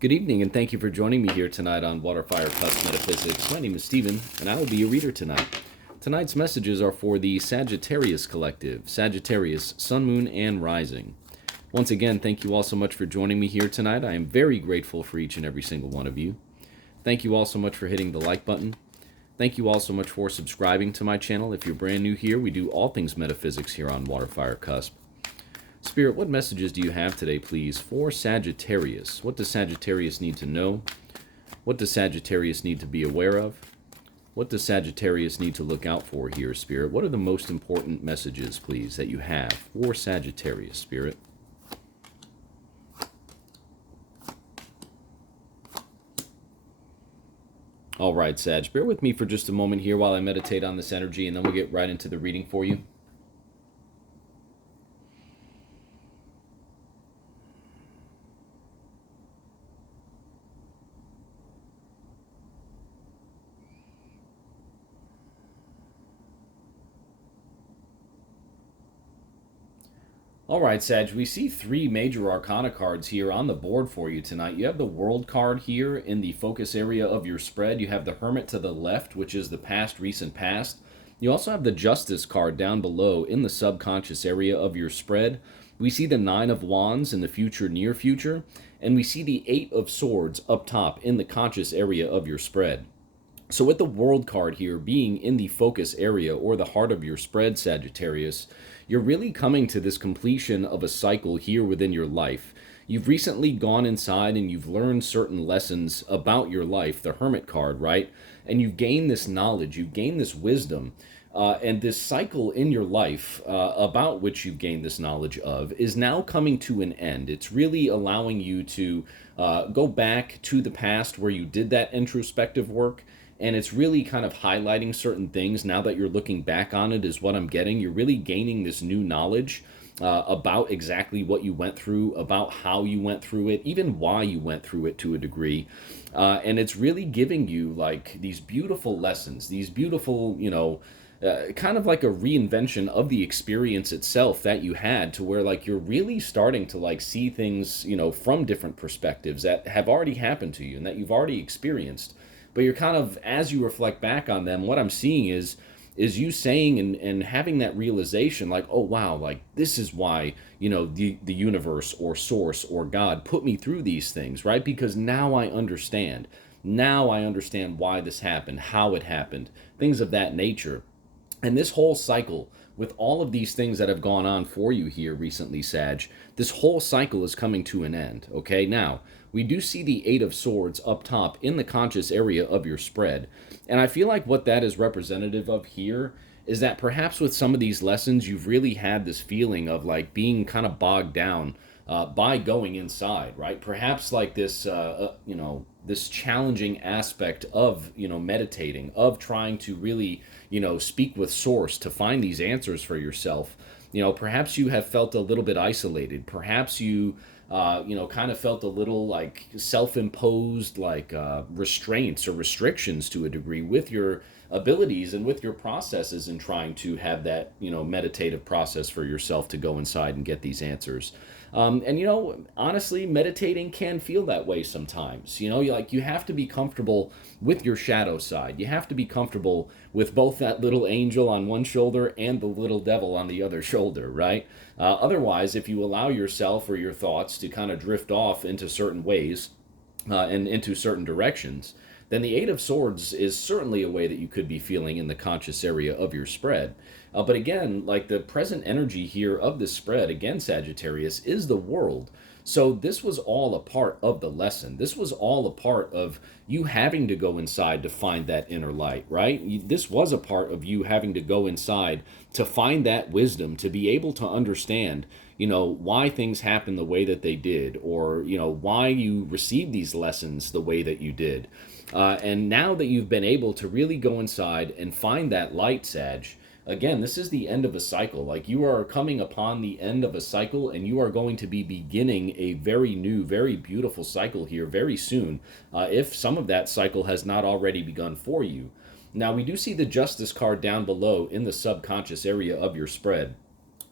Good evening, and thank you for joining me here tonight on WaterFireCusp Metaphysics. My name is Stephen, and I will be your reader tonight. Tonight's messages are for the Sagittarius Collective, Sagittarius, Sun, Moon, and Rising. Once again, thank you all so much for joining me here tonight. I am very grateful for each and every single one of you. Thank you all so much for hitting the like button. Thank you all so much for subscribing to my channel. If you're brand new here, we do all things metaphysics here on WaterFireCusp. Spirit, what messages do you have today, please, for Sagittarius? What does Sagittarius need to know? What does Sagittarius need to be aware of? What does Sagittarius need to look out for here, Spirit? What are the most important messages, please, that you have for Sagittarius, Spirit? All right, Sag, bear with me for just a moment here while I meditate on this energy, and then we'll get right into the reading for you. All right, Sag, we see three major arcana cards here on the board for you tonight. You have the World card here in the focus area of your spread. You have the Hermit to the left, which is the past, recent past. You also have the Justice card down below in the subconscious area of your spread. We see the Nine of Wands in the future, near future, and we see the Eight of Swords up top in the conscious area of your spread. So with the World card here being in the focus area or the heart of your spread, Sagittarius, you're really coming to this completion of a cycle here within your life. You've recently gone inside and you've learned certain lessons about your life, the Hermit card, right? And you've gained this knowledge, you've gained this wisdom, and this cycle in your life about which you've gained this knowledge of is now coming to an end. It's really allowing you to go back to the past where you did that introspective work, and it's really kind of highlighting certain things now that you're looking back on it is what I'm getting. You're really gaining this new knowledge about exactly what you went through, about how you went through it, even why you went through it to a degree. And it's really giving you like these beautiful lessons, these beautiful, kind of like a reinvention of the experience itself that you had, to where like you're really starting to like see things, from different perspectives that have already happened to you and that you've already experienced. But you're kind of, as you reflect back on them, what I'm seeing is you saying and having that realization like, oh wow, like this is why, the universe or source or God put me through these things, right? Because now I understand. Now I understand why this happened, how it happened, things of that nature. And this whole cycle, with all of these things that have gone on for you here recently, Sag, this whole cycle is coming to an end, okay? Now, we do see the Eight of Swords up top in the conscious area of your spread. And I feel like what that is representative of here is that perhaps with some of these lessons, you've really had this feeling of like being kind of bogged down by going inside, right? Perhaps like this, this challenging aspect of, meditating, of trying to really, speak with source to find these answers for yourself. Perhaps you have felt a little bit isolated. Perhaps you, kind of felt a little like self-imposed, like restraints or restrictions to a degree with your abilities and with your processes in trying to have that, meditative process for yourself to go inside and get these answers. And honestly, meditating can feel that way sometimes. You have to be comfortable with your shadow side. You have to be comfortable with both that little angel on one shoulder and the little devil on the other shoulder, right? Otherwise, if you allow yourself or your thoughts to kind of drift off into certain ways and into certain directions, then the Eight of Swords is certainly a way that you could be feeling in the conscious area of your spread. But again, like the present energy here of this spread, again, Sagittarius, is the world. So this was all a part of the lesson. This was all a part of you having to go inside to find that inner light, right? This was a part of you having to go inside to find that wisdom, to be able to understand, why things happen the way that they did, or, why you received these lessons the way that you did. And now that you've been able to really go inside and find that light, Sag, again, this is the end of a cycle. Like you are coming upon the end of a cycle, and you are going to be beginning a very new, very beautiful cycle here very soon, if some of that cycle has not already begun for you. Now, we do see the Justice card down below in the subconscious area of your spread.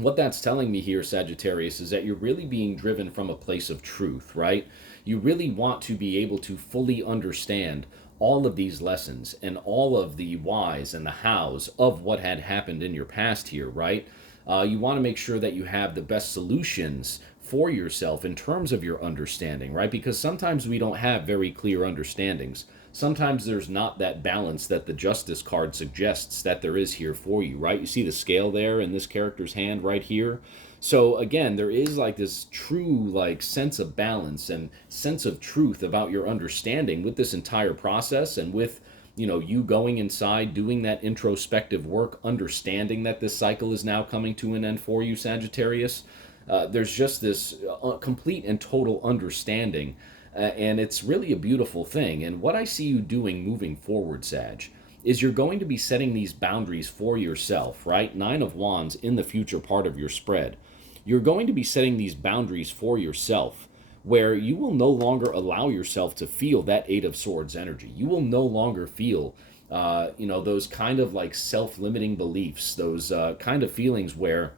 What that's telling me here, Sagittarius, is that you're really being driven from a place of truth, right? You really want to be able to fully understand all of these lessons and all of the whys and the hows of what had happened in your past here, right? You want to make sure that you have the best solutions for yourself in terms of your understanding, right? Because sometimes we don't have very clear understandings. Sometimes there's not that balance that the Justice card suggests that there is here for you, right? You see the scale there in this character's hand right here. So again, there is like this true like sense of balance and sense of truth about your understanding with this entire process, and with you going inside, doing that introspective work, understanding that this cycle is now coming to an end for you, Sagittarius. There's just this complete and total understanding, and it's really a beautiful thing. And what I see you doing moving forward, Sag, is you're going to be setting these boundaries for yourself, right? Nine of Wands in the future part of your spread. You're going to be setting these boundaries for yourself, where you will no longer allow yourself to feel that Eight of Swords energy. You will no longer feel, those kind of like self-limiting beliefs, those kind of feelings where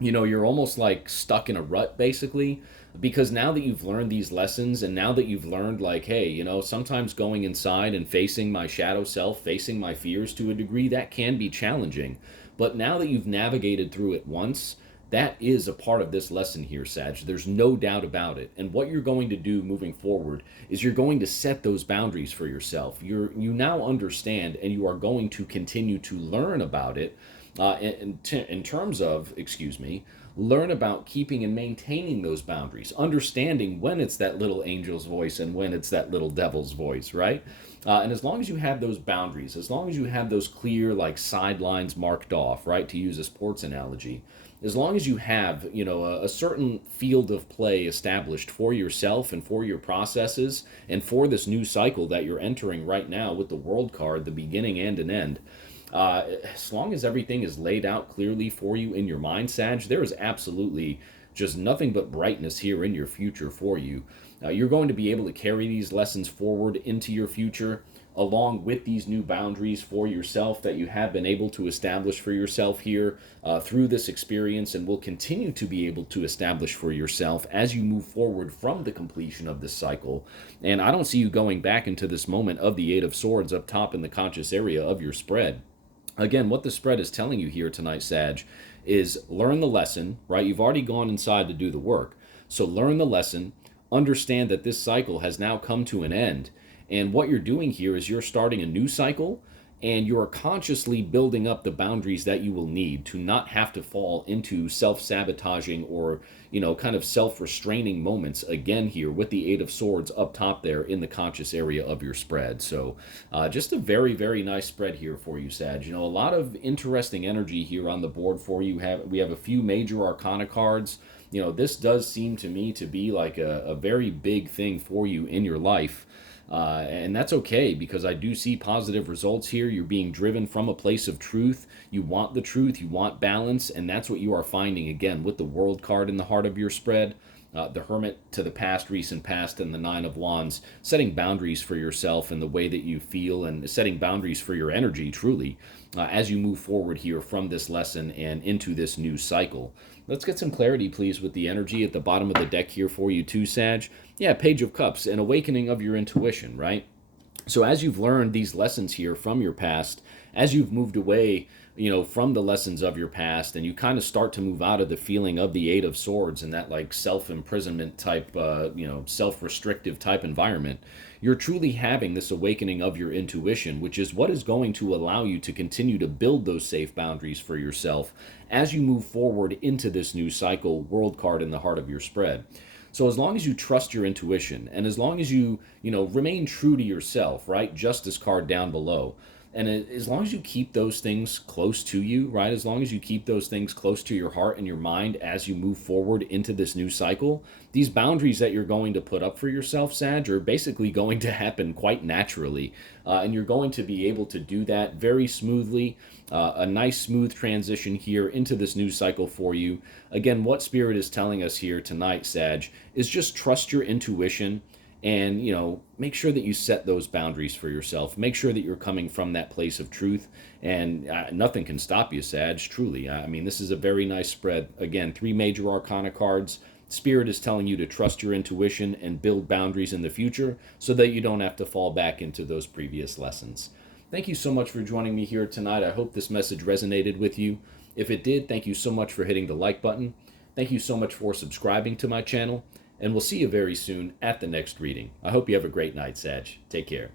you're almost like stuck in a rut, basically, because now that you've learned these lessons, and now that you've learned like, hey, sometimes going inside and facing my shadow self, facing my fears to a degree, that can be challenging. But now that you've navigated through it once, that is a part of this lesson here, Sag. There's no doubt about it. And what you're going to do moving forward is you're going to set those boundaries for yourself. You now understand, and you are going to continue to learn about it, in terms of, learn about keeping and maintaining those boundaries, understanding when it's that little angel's voice and when it's that little devil's voice, right? And as long as you have those boundaries, as long as you have those clear, like, sidelines marked off, right, to use a sports analogy, as long as you have, a certain field of play established for yourself and for your processes and for this new cycle that you're entering right now with the World card, the beginning and an end, as long as everything is laid out clearly for you in your mind, Sag, there is absolutely just nothing but brightness here in your future for you. You're going to be able to carry these lessons forward into your future, along with these new boundaries for yourself that you have been able to establish for yourself here through this experience, and will continue to be able to establish for yourself as you move forward from the completion of this cycle. And I don't see you going back into this moment of the Eight of Swords up top in the conscious area of your spread. Again, what the spread is telling you here tonight, Sag, is learn the lesson, right? You've already gone inside to do the work. So learn the lesson, understand that this cycle has now come to an end. And what you're doing here is you're starting a new cycle, and you're consciously building up the boundaries that you will need to not have to fall into self-sabotaging or, kind of self-restraining moments again here with the Eight of Swords up top there in the conscious area of your spread. So just a very, very nice spread here for you, Sag. A lot of interesting energy here on the board for you. We have a few major arcana cards. This does seem to me to be like a very big thing for you in your life. And that's okay, because I do see positive results here. You're being driven from a place of truth. You want the truth, you want balance, and that's what you are finding again with the World card in the heart of your spread. The Hermit to the past, recent past, and the Nine of Wands, setting boundaries for yourself and the way that you feel, and setting boundaries for your energy, truly, as you move forward here from this lesson and into this new cycle. Let's get some clarity, please, with the energy at the bottom of the deck here for you too, Sag. Yeah, Page of Cups, an awakening of your intuition, right? So as you've learned these lessons here from your past, as you've moved away, from the lessons of your past, and you kind of start to move out of the feeling of the Eight of Swords and that like self-imprisonment type, self-restrictive type environment, you're truly having this awakening of your intuition, which is what is going to allow you to continue to build those safe boundaries for yourself as you move forward into this new cycle, World card in the heart of your spread. So as long as you trust your intuition, and as long as you, remain true to yourself, right? Justice card down below. And as long as you keep those things close to you, right? As long as you keep those things close to your heart and your mind as you move forward into this new cycle, these boundaries that you're going to put up for yourself, Sag, are basically going to happen quite naturally. And you're going to be able to do that very smoothly. A nice smooth transition here into this new cycle for you. Again, what Spirit is telling us here tonight, Sag, is just trust your intuition And, make sure that you set those boundaries for yourself. Make sure that you're coming from that place of truth. And nothing can stop you, Sag, truly. I mean, this is a very nice spread. Again, 3 major arcana cards. Spirit is telling you to trust your intuition and build boundaries in the future so that you don't have to fall back into those previous lessons. Thank you so much for joining me here tonight. I hope this message resonated with you. If it did, thank you so much for hitting the like button. Thank you so much for subscribing to my channel. And we'll see you very soon at the next reading. I hope you have a great night, Sag. Take care.